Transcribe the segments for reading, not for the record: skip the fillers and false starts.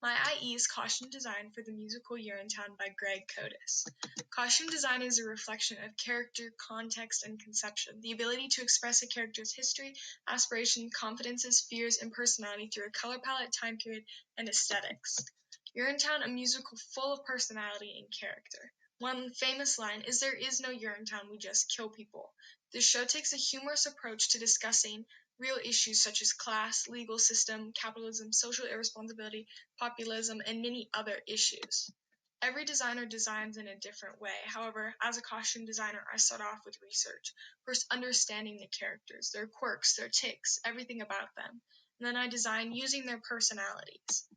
My IE is Costume Design for the Musical Urinetown by Greg Codis. Costume design is a reflection of character, context, and conception, the ability to express a character's history, aspiration, confidences, fears, and personality through a color palette, time period, and aesthetics. Urinetown, a musical full of personality and character. One famous line is, "There is no Urinetown, we just kill people." This show takes a humorous approach to discussing real issues such as class, legal system, capitalism, social irresponsibility, populism, and many other issues. Every designer designs in a different way. However, as a costume designer, I start off with research, first understanding the characters, their quirks, their tics, everything about them. And then I design using their personalities.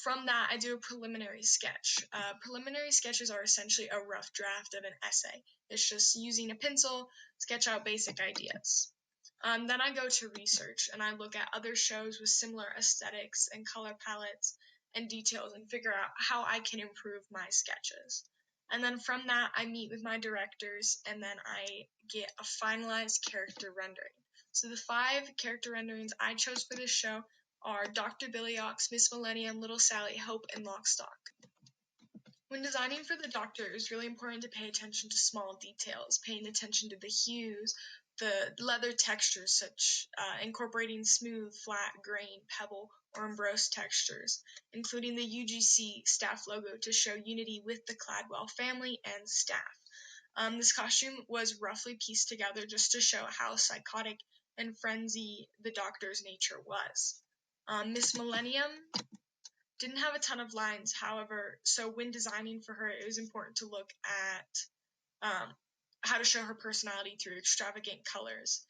From that, I do a preliminary sketch. Preliminary sketches are essentially a rough draft of an essay. It's just using a pencil, sketch out basic ideas. Then I go to research, and I look at other shows with similar aesthetics and color palettes and details and figure out how I can improve my sketches. And then from that, I meet with my directors, and then I get a finalized character rendering. So the 5 character renderings I chose for this show are Dr. Billyocks, Miss Millennium, Little Sally, Hope, and Lockstock. When designing for the Doctor, it was really important to pay attention to small details, paying attention to the hues, the leather textures, such incorporating smooth, flat, grain, pebble, or embossed textures, including the UGC staff logo to show unity with the Cladwell family and staff. This costume was roughly pieced together just to show how psychotic and frenzy the Doctor's nature was. Miss Millennium didn't have a ton of lines, however, so when designing for her, it was important to look at how to show her personality through extravagant colors.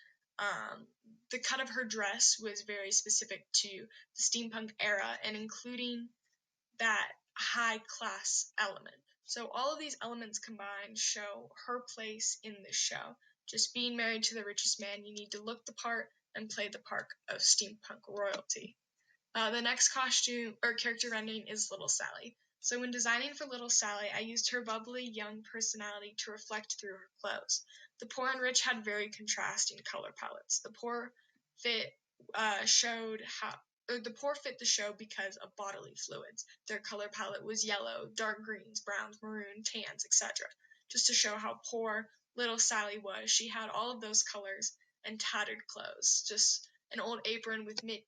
The cut of her dress was very specific to the steampunk era and including that high-class element. So all of these elements combined show her place in the show. Just being married to the richest man, you need to look the part and play the part of steampunk royalty. The next costume or character rendering is Little Sally. So when designing for Little Sally, I used her bubbly young personality to reflect through her clothes. The poor and rich had very contrasting color palettes. The poor fit the poor fit the show because of bodily fluids. Their color palette was yellow, dark greens, browns, maroon, tans, etc. Just to show how poor Little Sally was. She had all of those colors and tattered clothes, just an old apron with mid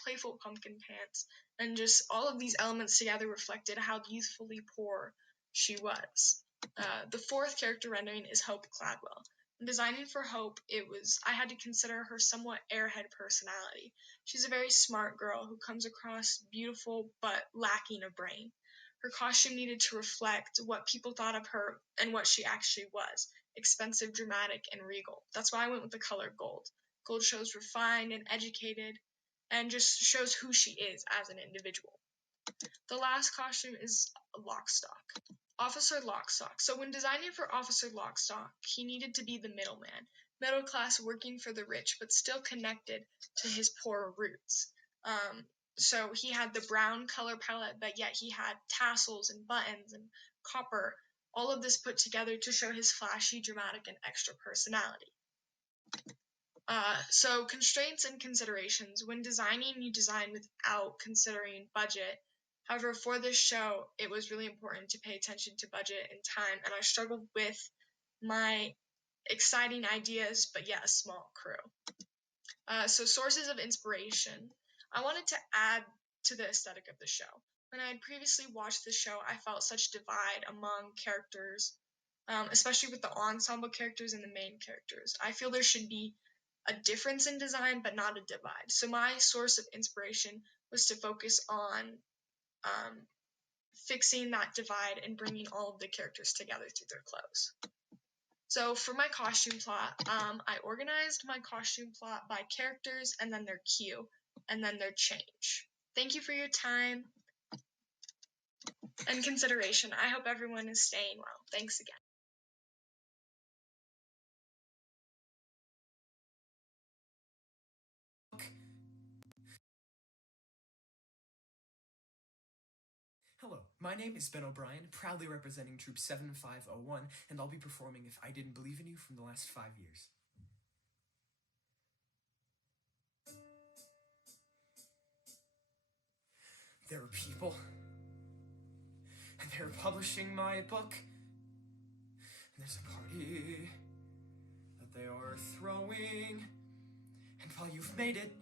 playful pumpkin pants, and just all of these elements together reflected how youthfully poor she was. The 4th character rendering is Hope Cladwell. When designing for Hope, I had to consider her somewhat airhead personality. She's a very smart girl who comes across beautiful but lacking a brain. Her costume needed to reflect what people thought of her and what she actually was: expensive, dramatic, and regal. That's why I went with the color gold. Gold shows refined and educated, and just shows who she is as an individual. The last costume is Lockstock. Officer Lockstock. So when designing for Officer Lockstock, he needed to be the middleman, middle class, working for the rich, but still connected to his poorer roots. So he had the brown color palette, but yet he had tassels and buttons and copper, all of this put together to show his flashy, dramatic, and extra personality. So constraints and considerations. When designing, you design without considering budget. However, for this show, it was really important to pay attention to budget and time, and I struggled with my exciting ideas, but yet a small crew. So sources of inspiration. I wanted to add to the aesthetic of the show. When I had previously watched the show, I felt such divide among characters, especially with the ensemble characters and the main characters. I feel there should be a difference in design, but not a divide. So my source of inspiration was to focus on fixing that divide and bringing all of the characters together through their clothes. So for my costume plot, I organized my costume plot by characters and then their cue and then their change. Thank you for your time and consideration. I hope everyone is staying well. Thanks again. Hello, my name is Ben O'Brien, proudly representing Troop 7501, and I'll be performing If I Didn't Believe in You from the last 5 years. There are people, and they're publishing my book, and there's a party that they are throwing, and while you've made it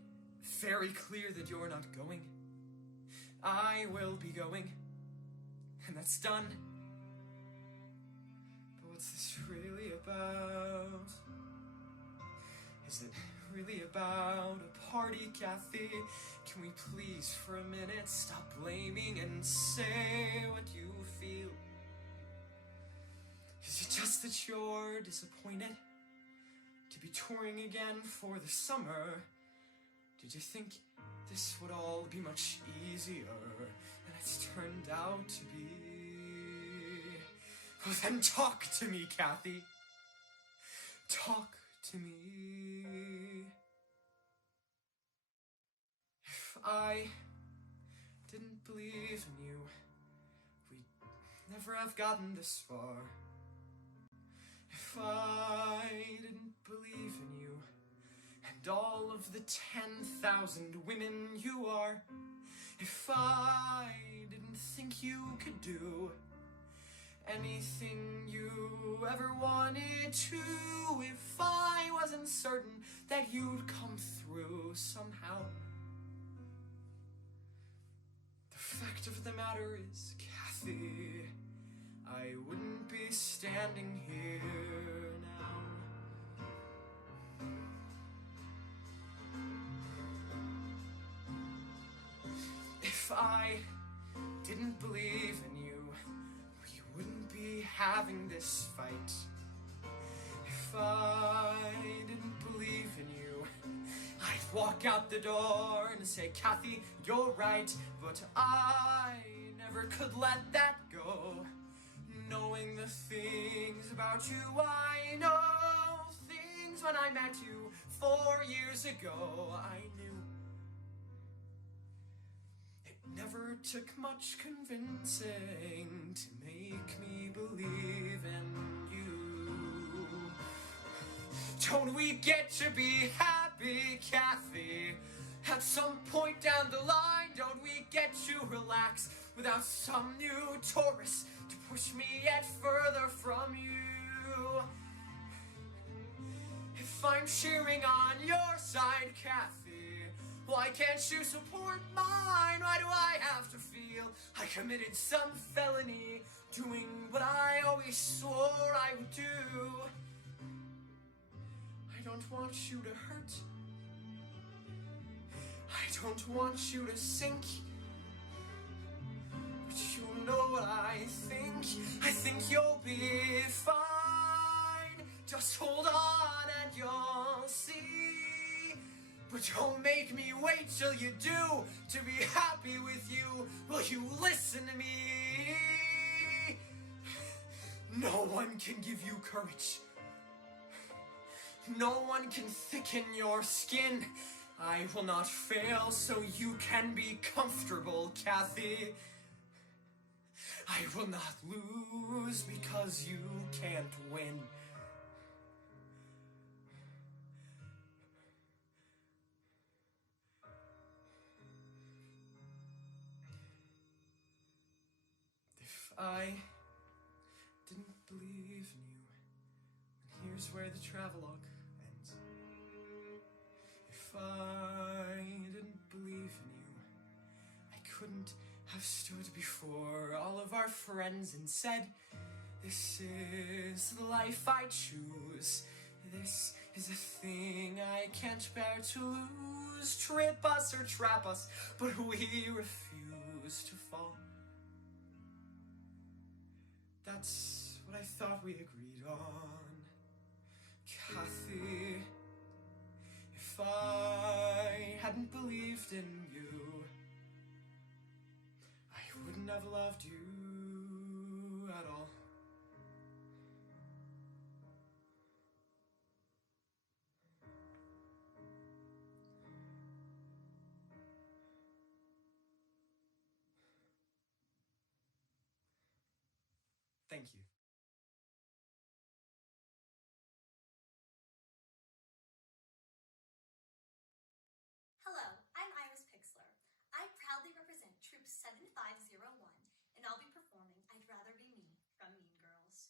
very clear that you're not going, I will be going, and that's done. But what's this really about? Is it really about a party, Kathy? Can we please for a minute stop blaming and say what you feel? Is it just that you're disappointed to be touring again for the summer? Did you think this would all be much easier than it's turned out to be? Well, then talk to me, Kathy. Talk to me. If I didn't believe in you, we'd never have gotten this far. If I didn't believe in you, and all of the 10,000 women you are, if I didn't think you could do anything you ever wanted to, if I wasn't certain that you'd come through somehow, the fact of the matter is, Kathy, I wouldn't be standing here now. If I didn't believe in you, we wouldn't be having this fight. If I didn't believe in you, I'd walk out the door and say, Kathy, you're right, but I never could let that go. Knowing the things about you I know, things when I met you 4 years ago, I knew. It never took much convincing to make me believe in you. Don't we get to be happy, Kathy? At some point down the line, don't we get to relax without some new tourist to push me yet further from you? If I'm cheering on your side, Kathy, why can't you support mine? Why do I have to feel I committed some felony doing what I always swore I would do? I don't want you to hurt. I don't want you to sink. But you know what I think. I think you'll be fine. Just hold on and you'll see. But don't make me wait till you do to be happy with you. Will you listen to me? No one can give you courage. No one can thicken your skin. I will not fail so you can be comfortable, Kathy. I will not lose because you can't win. If I didn't believe in you, and here's where the travelogue ends. If I didn't believe in you, I couldn't have stood before all of our friends and said, this is the life I choose. This is a thing I can't bear to lose. Trip us or trap us, but we refuse to fall. That's what I thought we agreed on, Kathy. If I hadn't believed in you, I wouldn't have loved you at all. Thank you. Hello, I'm Iris Pixler. I proudly represent Troop 7501, and I'll be performing I'd Rather Be Me from Mean Girls.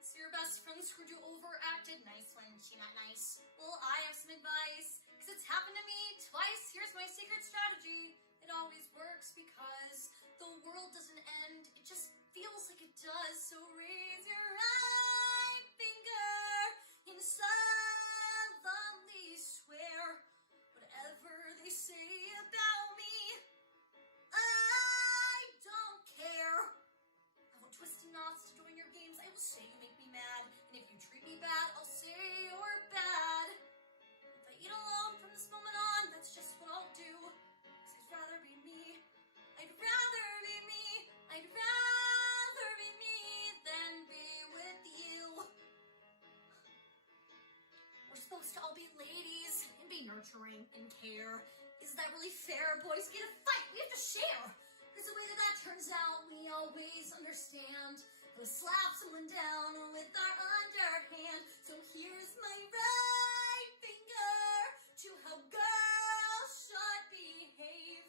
So your best friend screwed you over, acted nice when she not nice. Well, I have some advice, because it's happened to me twice. Here's my secret strategy. It always works because the world doesn't end. It just feels like it does. So raise your right finger and solemnly swear whatever they say about me, I don't care. I won't twist knots to join your games. I will say you make me mad, and if you treat me bad, I'll say you're bad. If I eat alone from this moment on, that's just what I'll do. 'Cause I'd rather be me. I'd rather be me. I'd rather be me than be with you. We're supposed to all be ladies and be nurturing and care. Is that really fair? Boys get a fight. We have to share. Because the way that turns out, we always understand how to slap someone down with our underhand. So here's my right finger to how girls should behave.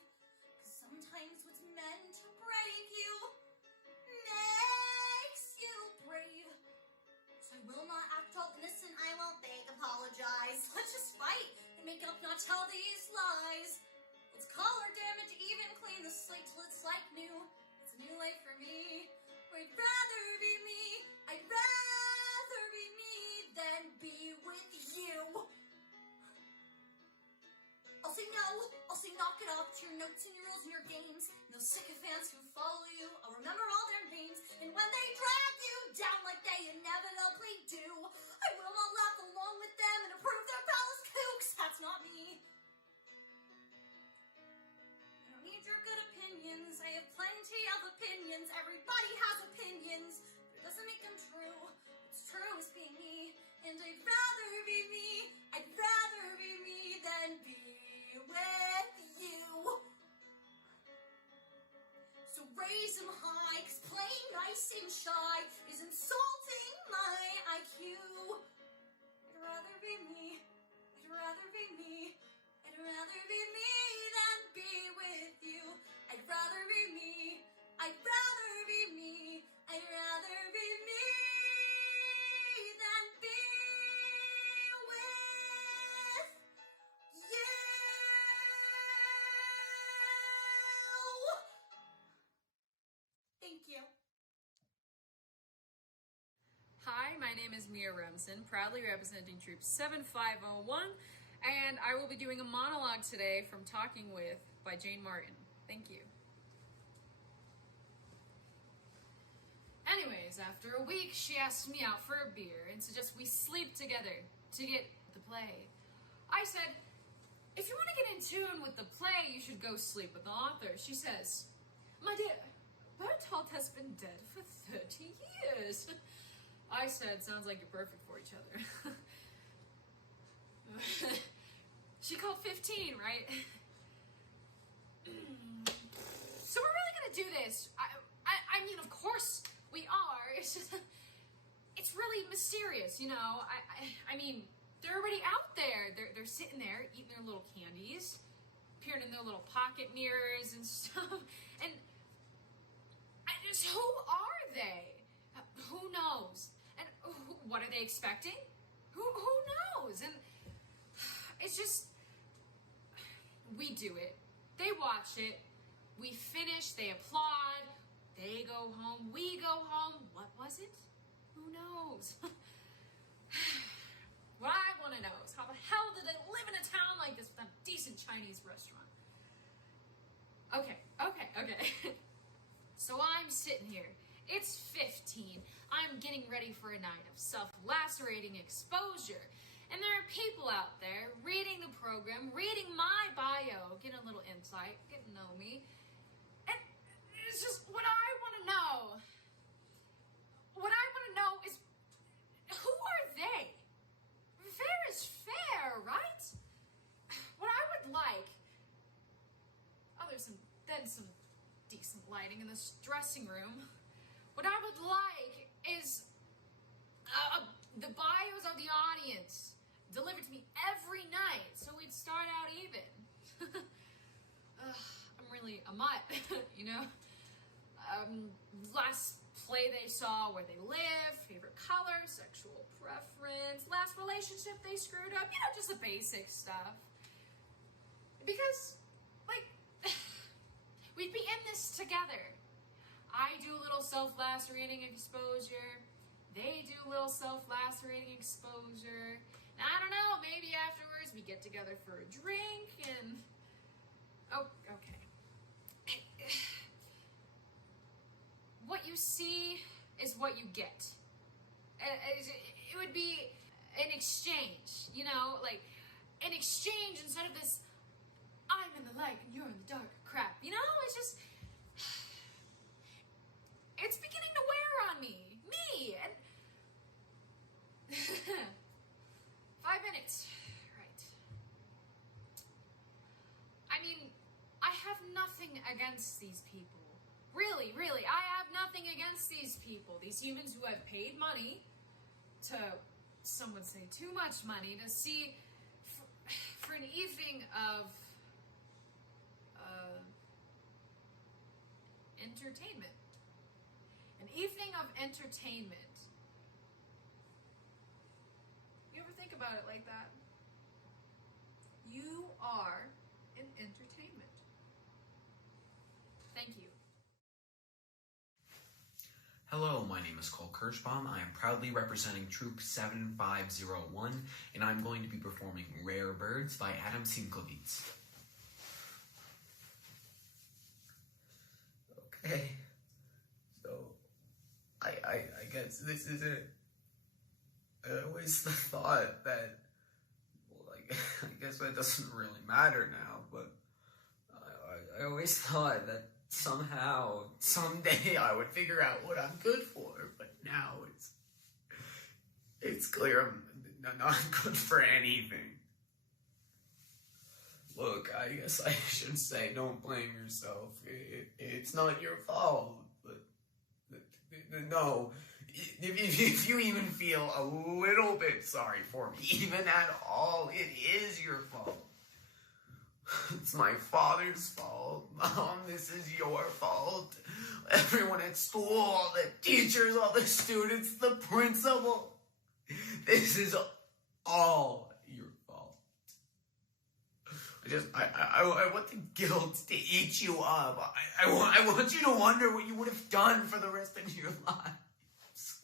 Because sometimes what's meant to break you makes you brave. So I will not act all innocent, I won't beg, apologize. Let's just fight and make up, not tell these lies. It's color damage, even clean the slate till it's like new. It's a new life for me. Or I'd rather be me. I'd rather be me than be with you. I'll say no. I'll say knock it off to your notes and your rules and your games. And those sycophants who follow you, I'll remember all their names. And when they drag you down like they inevitably do, I will not laugh along with them and approve their palace kooks. That's not me. I don't need your good opinions. I have plenty of opinions. Everybody has opinions, but it doesn't make them true. What's true is being me, and I'd rather be me. I'd rather be me than be with you. So raise them high, 'cause playing nice and shy is insulting my IQ. I'd rather be me. I'd rather be me. I'd rather be me than be with you. I'd rather be me. I'd rather be me. I'd rather be me than be with you. Thank you. Hi, my name is Mia Remsen, proudly representing Troop 7501, and I will be doing a monologue today from Talking With by Jane Martin. Thank you. Anyways, after a week, she asked me out for a beer and suggested we sleep together to get the play. I said, if you want to get in tune with the play, you should go sleep with the author. She says, my dear, Bertolt has been dead for 30 years. I said, sounds like you're perfect for each other. She called 15, right? So we're really gonna do this. I mean, of course we are. It's just, it's really mysterious, you know. I mean, they're already out there. They're sitting there eating their little candies, peering in their little pocket mirrors and stuff. And just who are they? Who knows? And what are they expecting? Who knows? And it's just, we do it. They watch it. We finish. They applaud. They go home. We go home. What was it? Who knows? What I want to know is how the hell did they live in a town like this with a decent Chinese restaurant? Okay. So I'm sitting here. It's 15. I'm getting ready for a night of self-lacerating exposure. And there are people out there reading the program, reading my bio, getting a little insight, getting to know me. And it's just what I want to know. What I want to know is, who are they? Fair is fair, right? What I would like, there's some decent lighting in this dressing room. What I would like is the bios of the audience, delivered to me every night, so we'd start out even. I'm really a mutt, you know? Last play they saw, where they live, favorite color, sexual preference, last relationship they screwed up, you know, just the basic stuff. Because, like, we'd be in this together. I do a little self-lacerating exposure. They do a little self-lacerating exposure. Now, I don't know, maybe afterwards we get together for a drink and... Oh, okay. What you see is what you get. It would be an exchange, you know, like an exchange instead of this I'm in the light and you're in the dark crap, you know? It's just, it's beginning to wear on me, and 5 minutes, right. I mean, I have nothing against these people. Really, I have nothing against these people. These humans who have paid money to, some would say too much money, to see for an evening of entertainment. An evening of entertainment. You ever think about it like that? You are an entertainment. Thank you. Hello, my name is Cole Kirschbaum. I am proudly representing Troop 7501, and I'm going to be performing Rare Birds by Adam Sienkiewicz. Okay, so I guess this is it. I always thought that, well, I guess that doesn't really matter now, but I always thought that somehow, someday, I would figure out what I'm good for, but now it's clear I'm not good for anything. Look, I guess I should say don't blame yourself. It's not your fault, but no, if you even feel a little bit sorry for me, even at all, it is your fault. It's my father's fault. Mom, this is your fault. Everyone at school, all the teachers, all the students, the principal. This is all your fault. I want the guilt to eat you up. I want you to wonder what you would have done for the rest of your lives.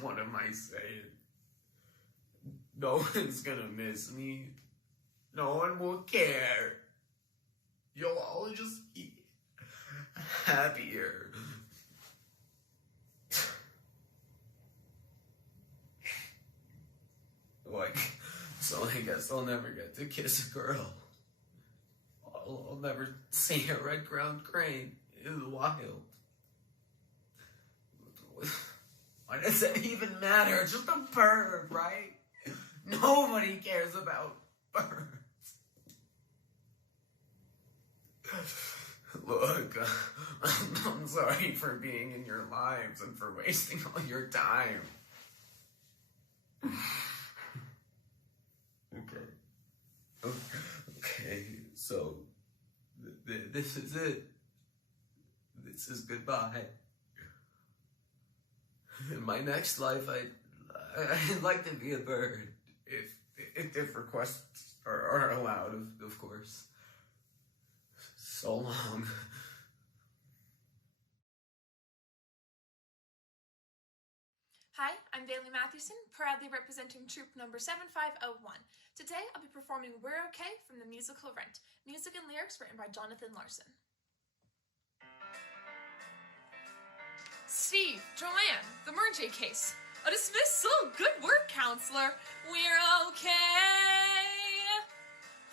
What am I saying? No one's gonna miss me. No one will care. You'll all just be happier. So I guess I'll never get to kiss a girl. I'll never see a red-crowned crane in the wild. Why does that even matter? It's just a bird, right? Nobody cares about birds. Look, I'm sorry for being in your lives and for wasting all your time. Okay, so this is it. This is goodbye. In my next life, I'd like to be a bird, if requests are allowed, of course. So long. Hi, I'm Bailey Mathewson, proudly representing Troop number 7501. Today, I'll be performing We're Okay from the musical Rent. Music and lyrics written by Jonathan Larson. Steve, Joanne, the Murjay case. A dismissal. Good work, counselor. We're okay.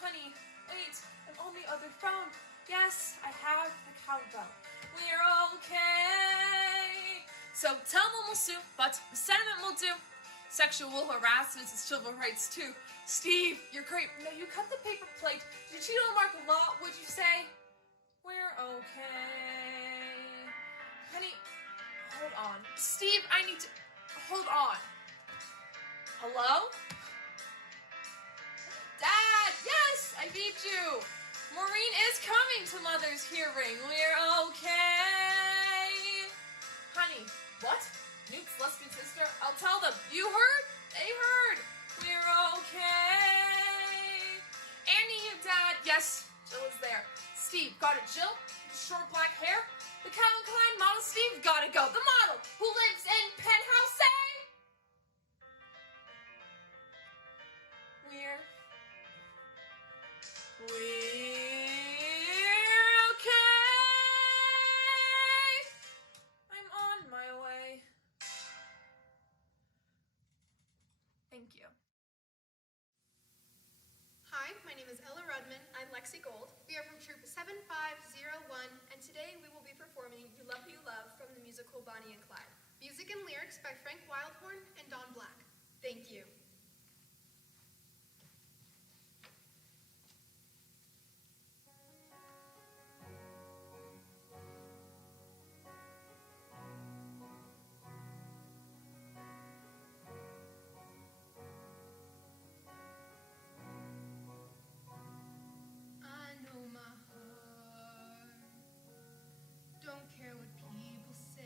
Honey, wait, I'm on the other phone. Yes, I have the cowbell. We're okay. So tell them we'll sue, but sentiment will do. Sexual harassment is civil rights too. Steve, you're great. No, you cut the paper plate. Did you cheat on Mark a lot, would you say? We're okay. Honey, hold on. Steve, I need to... Hold on. Hello? Dad, yes, I beat you. Maureen is coming to Mother's hearing. We're okay. Honey, what? Newt's lesbian sister? I'll tell them. You heard? They heard. We're okay. Annie, your dad. Yes, Jill is there. Steve, got it. Jill, with the short black hair. The Calvin Klein model Steve, gotta go. The model who lives in penthouse A. We're okay. I'm on my way. Thank you. Hi, my name is Ella Rudman. I'm Lexi Gold. We are from Troop 7501, and today we will be performing You Love Who You Love from the musical Bonnie and Clyde. Music and lyrics by Frank Wildhorn and Don Black. Thank you. I know my heart don't care what people say.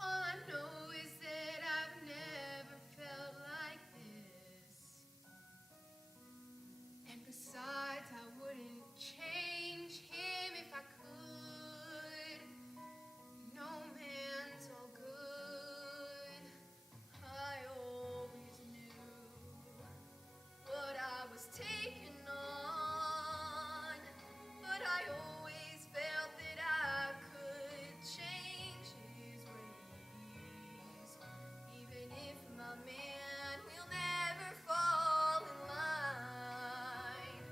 All I know is that I've never felt like this. And besides, I wouldn't change him if I could. No man's all good. I always knew what I was taking on, but I always felt that I could change his ways, even if my man will never fall in line.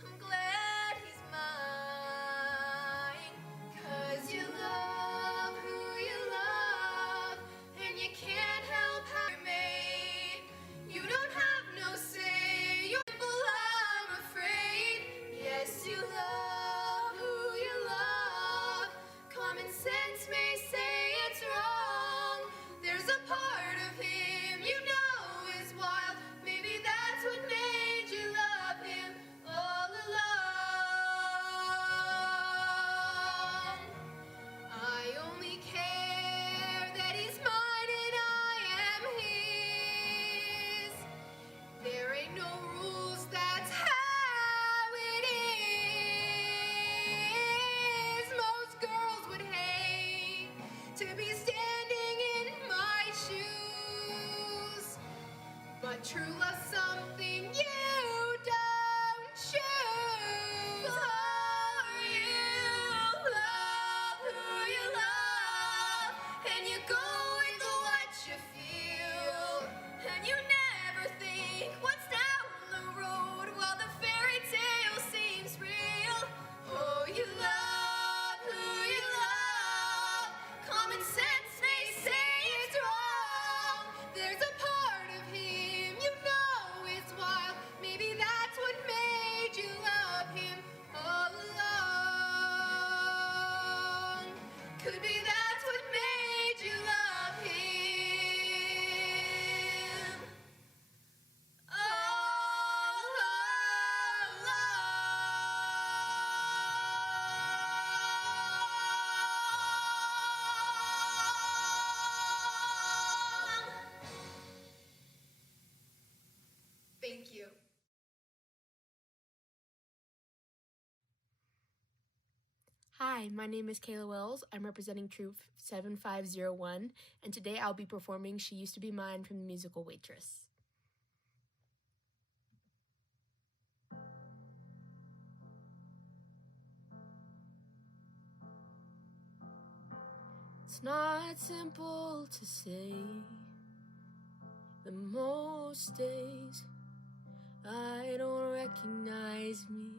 I'm glad he's mine, 'cause you love who you love, and you can't help how you're made. You don't have no say, you're simple, I'm afraid. Yes, you love who you love. Common sense may say it's wrong. There's a part of him you know is wild. Maybe that's what made you love him all along. I only care that he's mine and I am his. There ain't no rules, that's how it is. Most girls would hate to be standing in my shoes, but true love's something you don't choose. For you love who you love, and you go with what you feel, and you never think what's down the road while the fairy tale seems real. Oh, you love who you love. Common sense may say it's wrong. There's a part of him you know is wild. Maybe that's what made you love him all along. Could be that's what made you love him all along. Thank you. Hi, my name is Kayla Wells. I'm representing Troop 7501, and today I'll be performing She Used to Be Mine from the musical Waitress. It's not simple to say. The most days I don't recognize me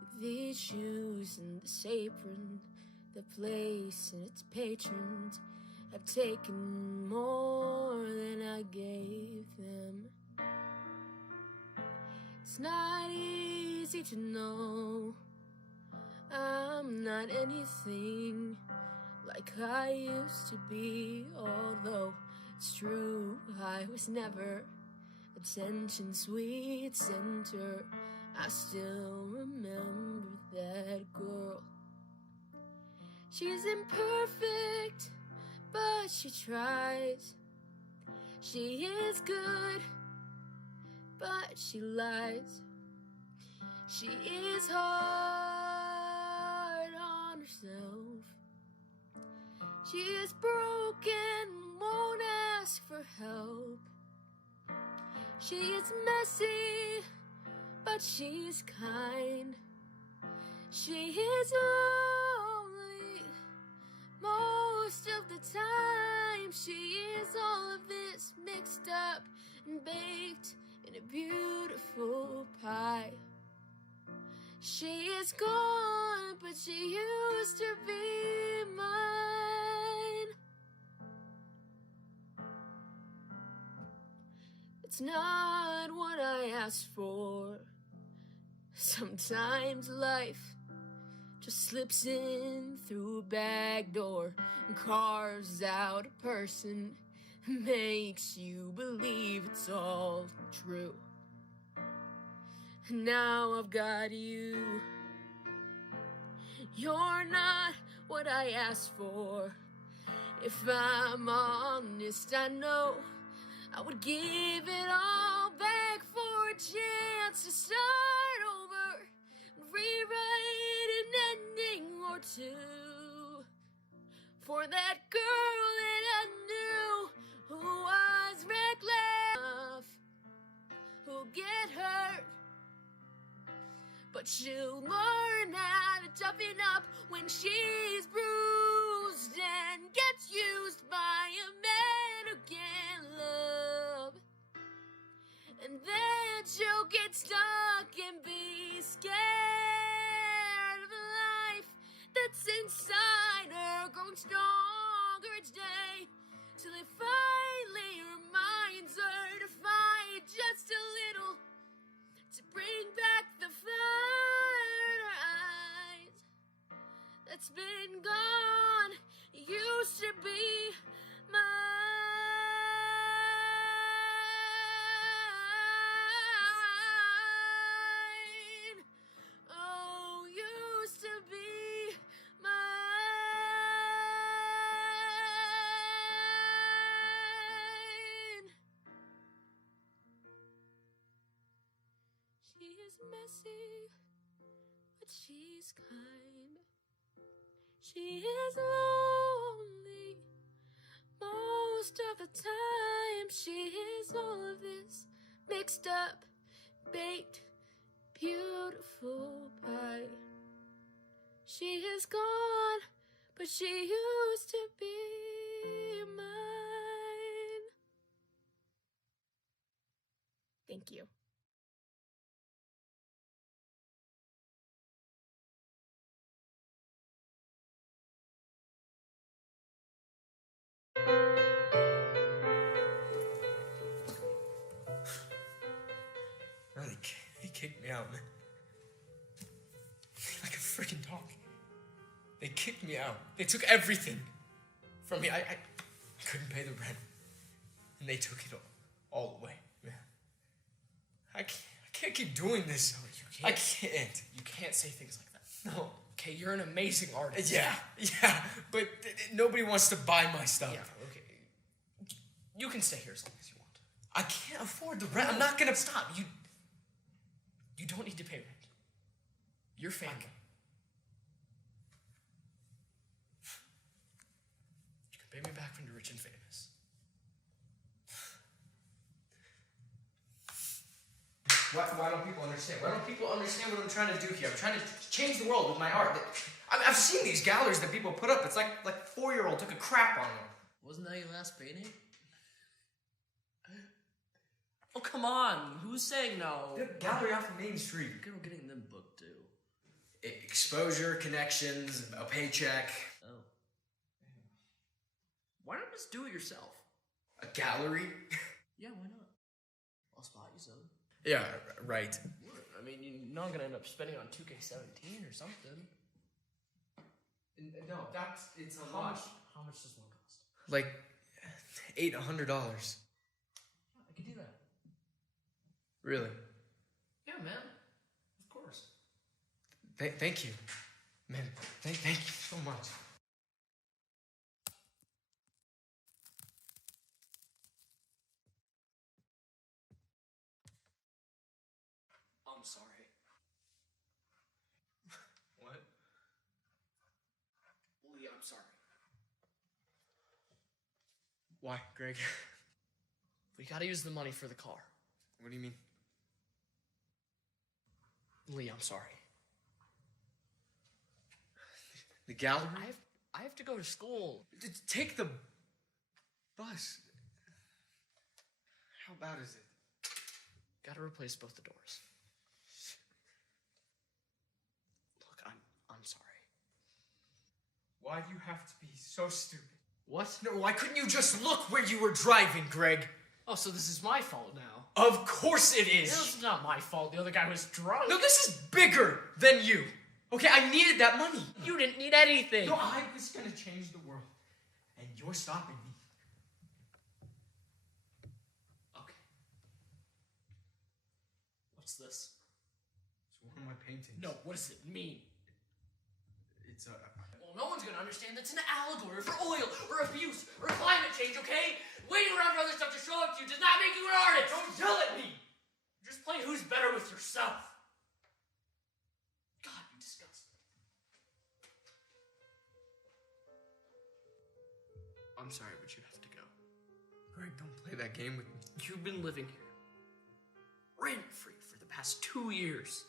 with these shoes and this apron. The place and its patrons have taken more than I gave them. It's not easy to know I'm not anything like I used to be, although It's true, I was never attention sweet center. I still remember that girl. She's imperfect, but she tries. She is good, but she lies. She is hard on herself. She is broken, won't ask for help. She is messy, but she's kind. She is lonely most of the time. She is all of this mixed up and baked in a beautiful pie. She is gone, but she used to be mine. It's not what I asked for. Sometimes life just slips in through a back door and carves out a person, makes you believe it's all true. Now I've got you. You're not what I asked for. If I'm honest, I know I would give it all back for a chance to start over, rewrite an ending or two for that girl that I knew who was reckless, who'll get hurt, but she'll learn how to toughen up when she's bruised and gets used by a man who can't love. And then she'll get stuck and be scared of the life that's inside her, growing stronger each day, till it finally reminds her to fight just a little, to bring back the fire in her eyes that's been gone. Used to be mine. Oh, used to be mine. She is messy, but she's kind. She is lonely most of the time. She is all of this mixed up, baked, beautiful pie. She is gone, but she used to be mine. Thank you. No, they kicked me out, man. Like a freaking dog. They kicked me out. They took everything from me. I couldn't pay the rent. And they took it all away, man. I can't keep doing this. No, you I can't. can't. You can't say things like that. No. Okay, you're an amazing artist. Yeah, but nobody wants to buy my stuff. Yeah, okay. You can stay here as long as you want. I can't afford the rent. I'm not gonna Stop. You don't need to pay rent. Your family. You can pay me back when you're rich and famous. Why don't people understand? Why don't people understand what I'm trying to do here? I'm trying to change the world with my art. I've seen these galleries that people put up. It's like 4-year-old took a crap on them. Wasn't that your last painting? Oh, come on. Who's saying no? The gallery off of Main Street. You're getting them booked, too. Exposure, connections, a paycheck. Oh. Why not just do it yourself? A gallery? Yeah, why not? I'll spot you some. Yeah, right. I mean, you're not gonna end up spending on 2K17 or something. No, it's a How lot. much? How much does one cost? Like $800. I could do that. Really? Yeah, man. Of course. Thank you. Man, thank you so much. I'm sorry. What? Lee, I'm sorry. Why, Greg? We gotta use the money for the car. What do you mean? Lee, I'm sorry. The gallery? I have to go to school. Take the bus. How bad is it? Gotta replace both the doors. Look, I'm sorry. Why do you have to be so stupid? What? No, why couldn't you just look where you were driving, Greg? Oh, so this is my fault now. Of course it is. This is not my fault. The other guy was drunk. No, this is bigger than you. Okay, I needed that money. You didn't need anything. No, I was gonna change the world, and you're stopping me. Okay. What's this? It's one of my paintings. No, what does it mean? It's a... Well, no one's gonna understand that's an allegory for oil, or abuse, or climate change, okay? Waiting around for other stuff to show up to you does not make you an artist! Don't yell at me! Just play who's better with yourself. God, you disgust me. I'm sorry, but you have to go. Greg, don't play that game with me. You've been living here, rent-free for the past 2 years.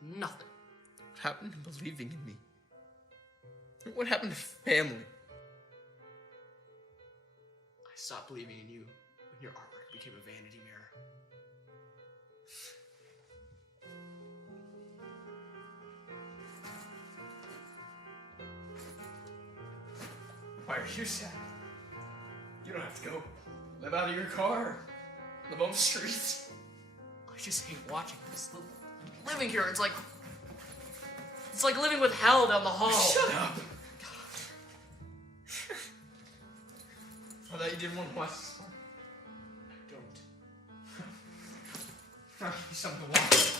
Nothing. What happened to believing in me? What happened to family? I stopped believing in you when your artwork became a vanity mirror. Why are you sad? You don't have to go. Live out of your car. Live on the streets. I just hate watching this. Living here, it's like living with hell down the hall. Shut up! I thought you didn't want to watch this one. I don't. I'll give you something to watch.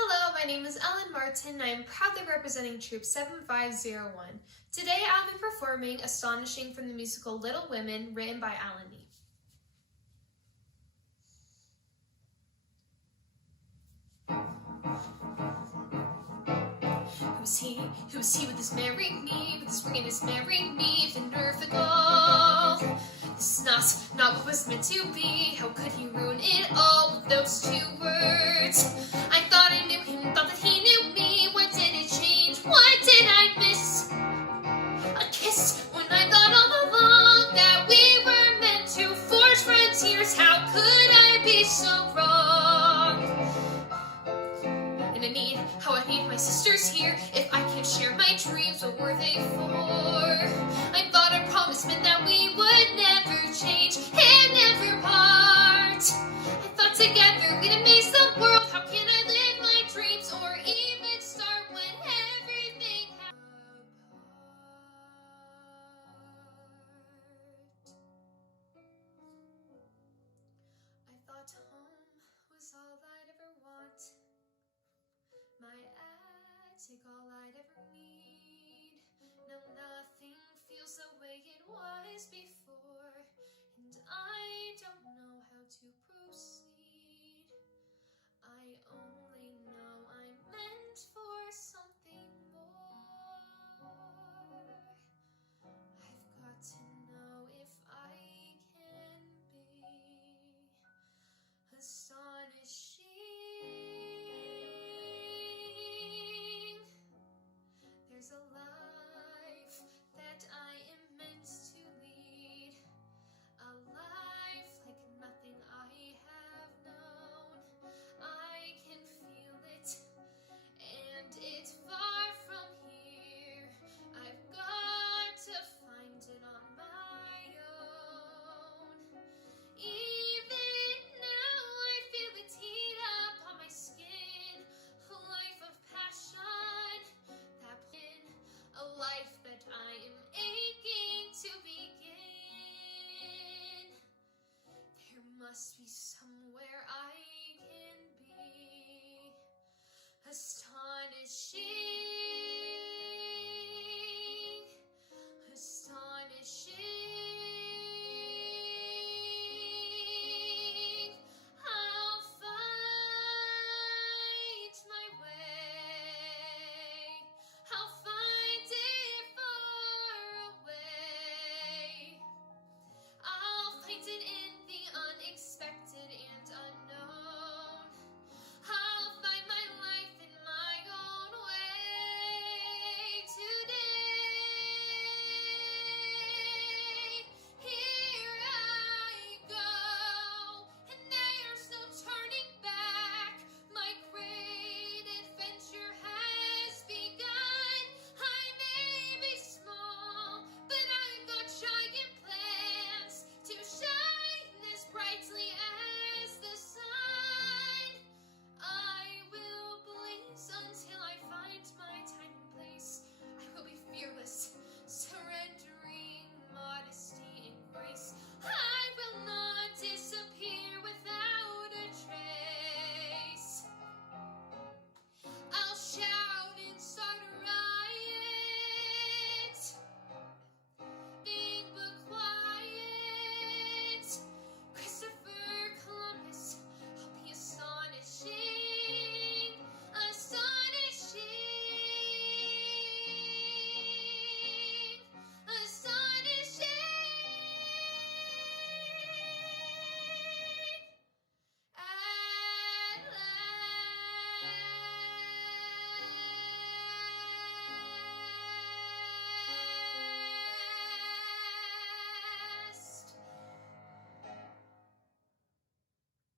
Hello, my name is Ellen Martin and I am proudly representing Troop 7501. Today I'll be performing Astonishing from the musical Little Women, written by Alan Nee. Who's he with his marry me, with his ring and his marry me, the nerve, the gall. This is not what was meant to be. How could he ruin it all with those 2 words? I thought I knew him, thought that he knew me. What did it change? What did I miss? A kiss when I thought all along that we were meant to forge frontiers. How could I be so wrong? And I need my sisters here. If I can't share my dreams, what were they for? I thought our promise meant that we would never change and never part. I thought together we'd amaze the world. How can I live my dreams or even start when everything happened apart? I thought home was all I'd ever want. My attic, all I'd ever need. Now nothing feels the way it was before, and I don't know how to proceed. I only know I'm meant for something more. I've got to know if I can be astonishing. There's a life must be somewhere I can be. Astonishing, astonishing. I'll find my way. I'll find it far away. I'll find it in the unexpected and unknown. I'll find my life in my own way today. Here I go, and there's no turning back. My great adventure has begun. I may be small, but I've got giant plans to shine as brightly as the sun. I will blaze until I find my time and place. I will be fearless, surrendering modesty and grace. I will not disappear without a trace. I'll shout and start a riot, big but quiet. Christopher Columbus, I'll be astonishing, astonishing, astonishing. At last.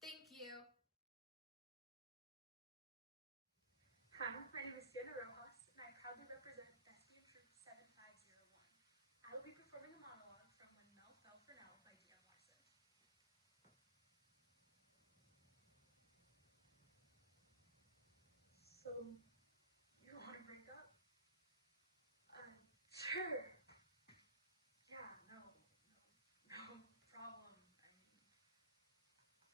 Thank you. Hi, my name is Sienna Rojas, and I proudly represent Thespian Troop 7501. I will be performing a monologue from When Mel Fell for Nell by Jan Larson. So, you want to break up? Sure. Yeah, no problem.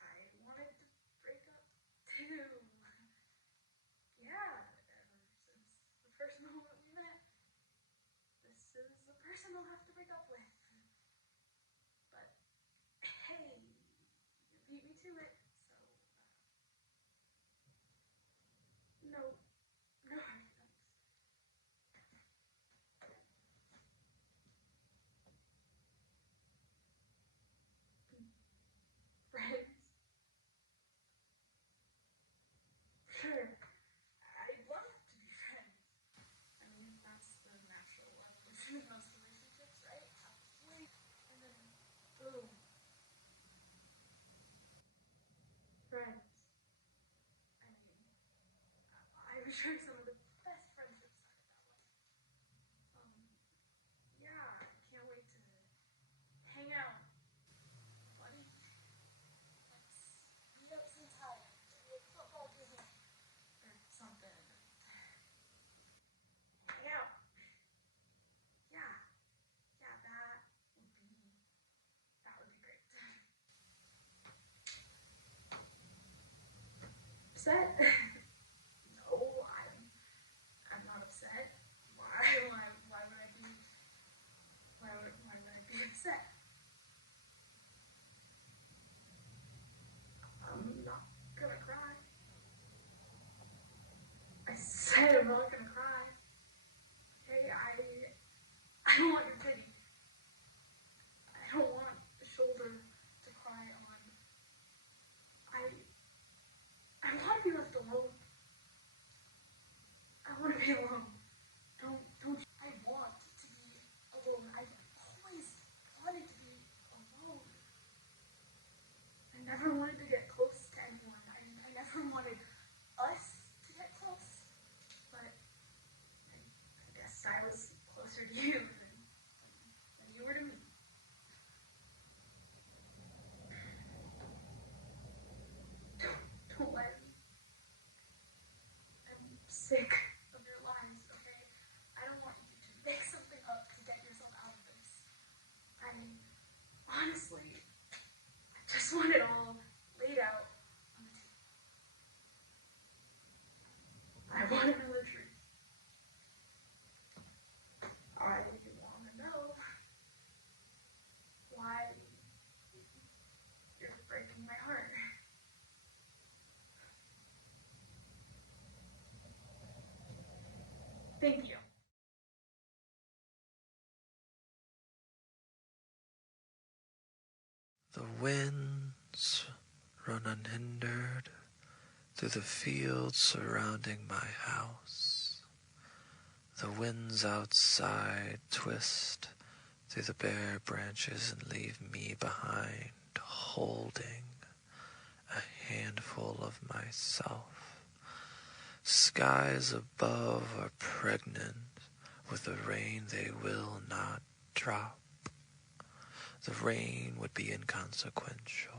I wanted to break up too. Yeah, ever since the first moment we met. This is the person I'll have to break up with. But, hey, you beat me to it, so, no hard feelings. Friends? Sure. I'd love to be friends. I mean, that's the natural evolution of most relationships, right? Absolutely. And then, boom. Friends. I mean, I'm sure some of the best friendships started that way. Yeah, I can't wait to hang out. Buddy, let's meet up sometime. Maybe a football game or something. Hang out. Yeah, that would be great. Upset? No, I'm Thank you. The winds run unhindered through the fields surrounding my house. The winds outside twist through the bare branches and leave me behind, holding a handful of myself. Skies above are pregnant with the rain they will not drop. The rain would be inconsequential.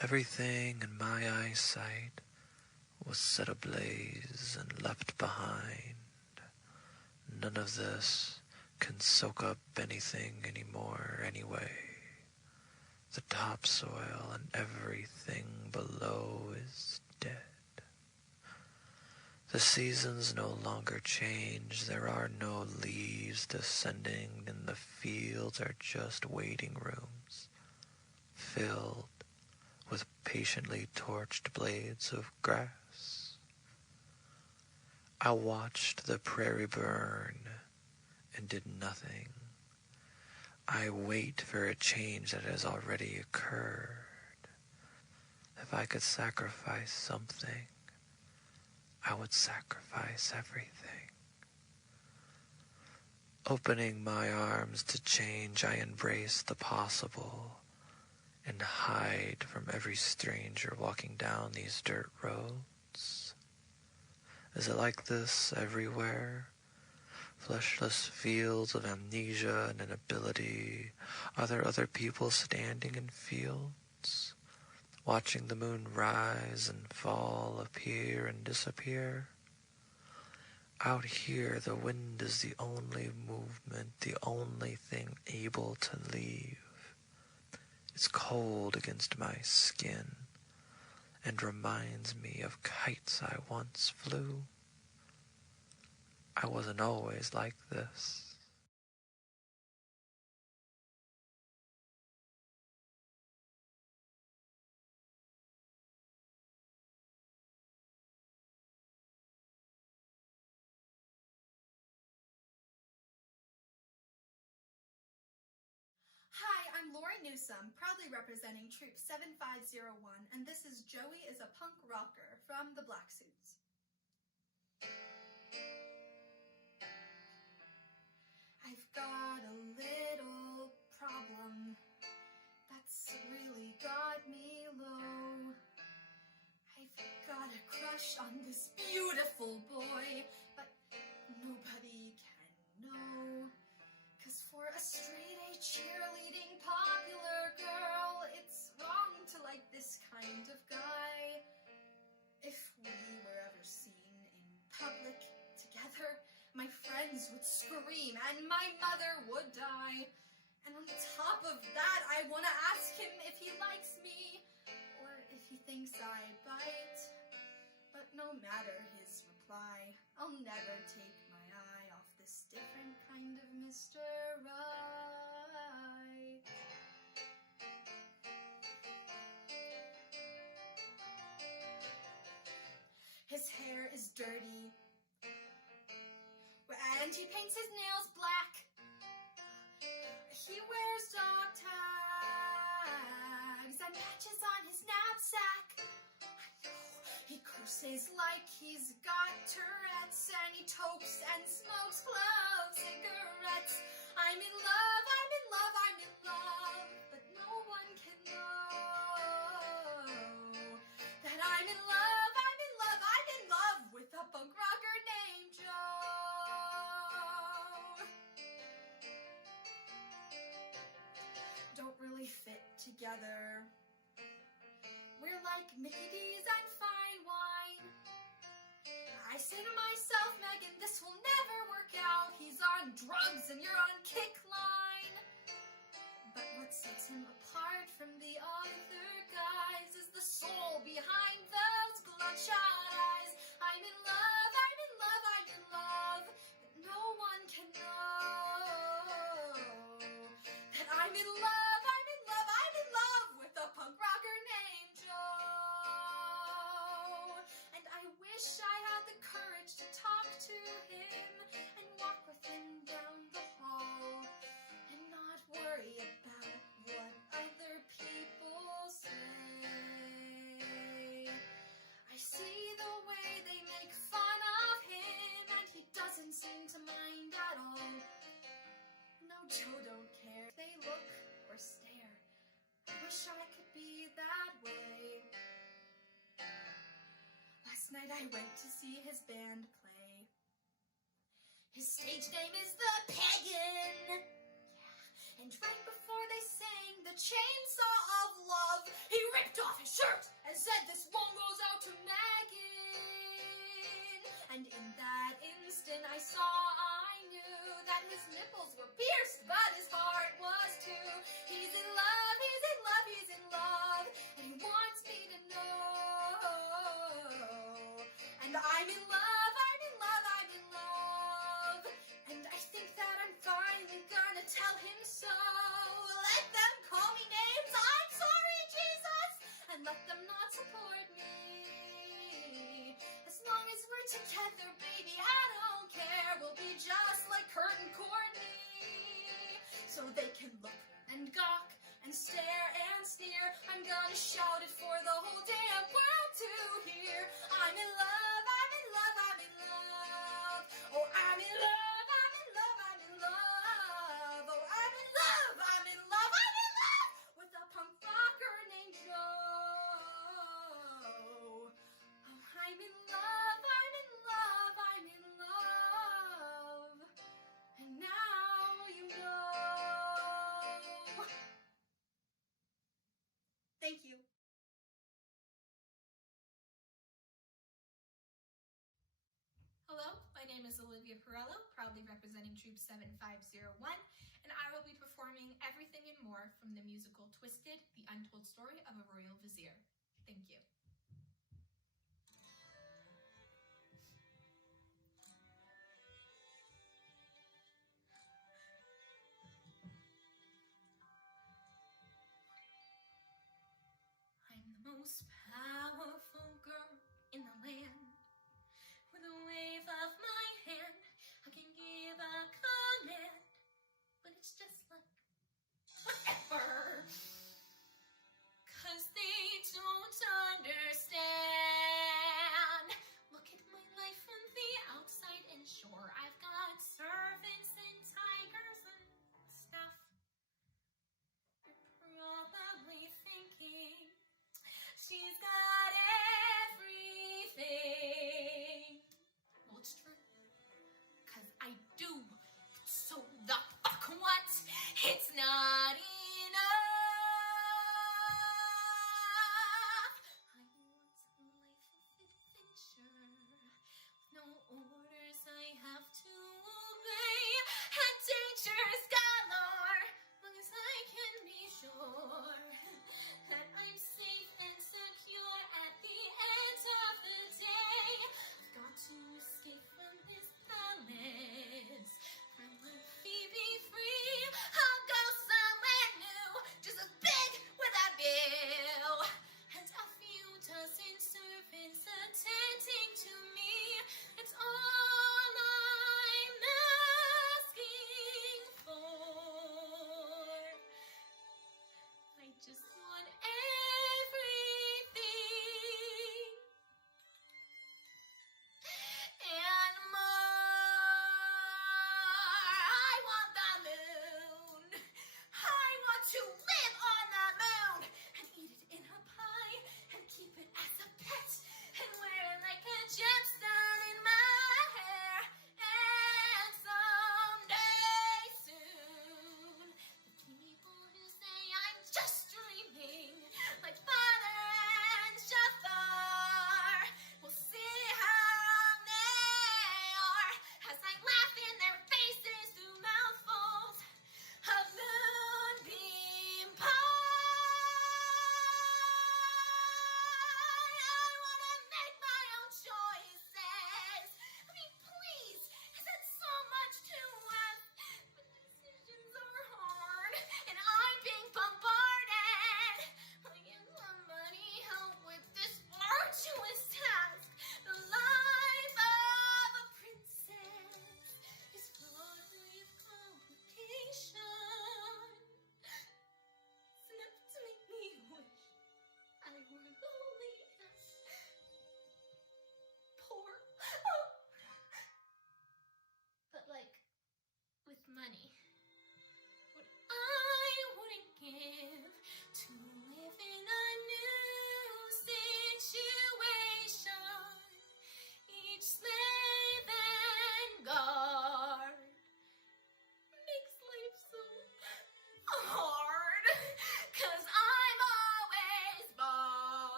Everything in my eyesight was set ablaze and left behind. None of this can soak up anything anymore anyway. The topsoil and everything below is dead. The seasons no longer change. There are no leaves descending, and the fields are just waiting rooms, filled with patiently torched blades of grass. I watched the prairie burn and did nothing. I wait for a change that has already occurred. If I could sacrifice something, I would sacrifice everything. Opening my arms to change, I embrace the possible and hide from every stranger walking down these dirt roads. Is it like this everywhere? Fleshless fields of amnesia and inability. Are there other people standing in fields, watching the moon rise and fall, appear and disappear? Out here, the wind is the only movement, the only thing able to leave. It's cold against my skin and reminds me of kites I once flew. I wasn't always like this. Hi, I'm Lori Newsom, proudly representing Troop 7501, and this is Joey is a Punk Rocker from the Black Suits. I've got a little problem that's really got me low. I've got a crush on this beautiful boy, but nobody can know. 'Cause for a straight-A cheerleading popular girl, it's wrong to like this kind of guy. If we were ever seen in public together, my friends would scream and my mother would die. And on top of that, I want to ask him if he likes me or if he thinks I bite. But no matter his reply, I'll never take my eye off this different kind of Mr. Right. His hair is dirty, and he paints his nails black. He wears dog tags and patches on his knapsack. He curses like he's got Tourette's, and he tokes and smokes clove cigarettes. I'm in love, I'm in love, I'm in love, but no one can know that I'm in love, I'm in love, I'm in love with a punk rocker named Joe. Don't really fit together. We're like Mickey D's and fine wine. I say to myself, Megan, this will never work out. He's on drugs and you're on kickline. But what sets him apart from the other guys is the soul behind those bloodshot eyes. I'm in love, I'm in love, I'm in love, but no one can know that I'm in love, I'm in love, I'm in love with a punk rocker named Joe. And I wish I had the courage to talk to him. night I went to see his band play. His stage name is The Pagan. Yeah. And right before they sang the Chainsaw of Love, he ripped off his shirt and said, "This one goes out to Megan." And in that instant I knew that his nipples were pierced, but his heart was too. He's in love, he's in love, he's in love, and he wants me to know. And I'm in love, I'm in love, I'm in love. And I think that I'm finally gonna tell him so. Let them call me names, I'm sorry, Jesus, and let them not support me. As long as we're together, baby, I don't care. We'll be just like Kurt and Courtney. So they can look and gawk and stare and sneer. I'm gonna shout it for the whole damn world to hear. I'm in love, I'm in love, I'm in love. Oh, I'm in love, I'm in love, I'm in love. Oh, I'm in love, I'm in love, I'm in love with a punk rocker named Joe. Oh, I'm in love, I'm in love, I'm in love. And now you know. Thank you. Hello, my name is Olivia Perello, proudly representing Troop 7501, and I will be performing Everything and More from the musical Twisted, The Untold Story of a Royal Vizier. Thank you. I'm the most powerful girl in the land. With a wave of my hand, I can give a command, but it's just like whatever. 'Cause they don't understand. Look at my life from the outside, and sure, I've got servants and tigers and stuff. You're probably thinking she's got everything. Well, it's true, 'cause I do. So the fuck what? It's not enough. I want a life of adventure, with no orders I have to obey. Adventures galore, long as I can be sure that I'm safe and secure at the end of the day. I've got to escape from this palace, from my be free. I'll go somewhere new, just as big without you, and a few dozen servants attending to me. It's all I'm asking for. I just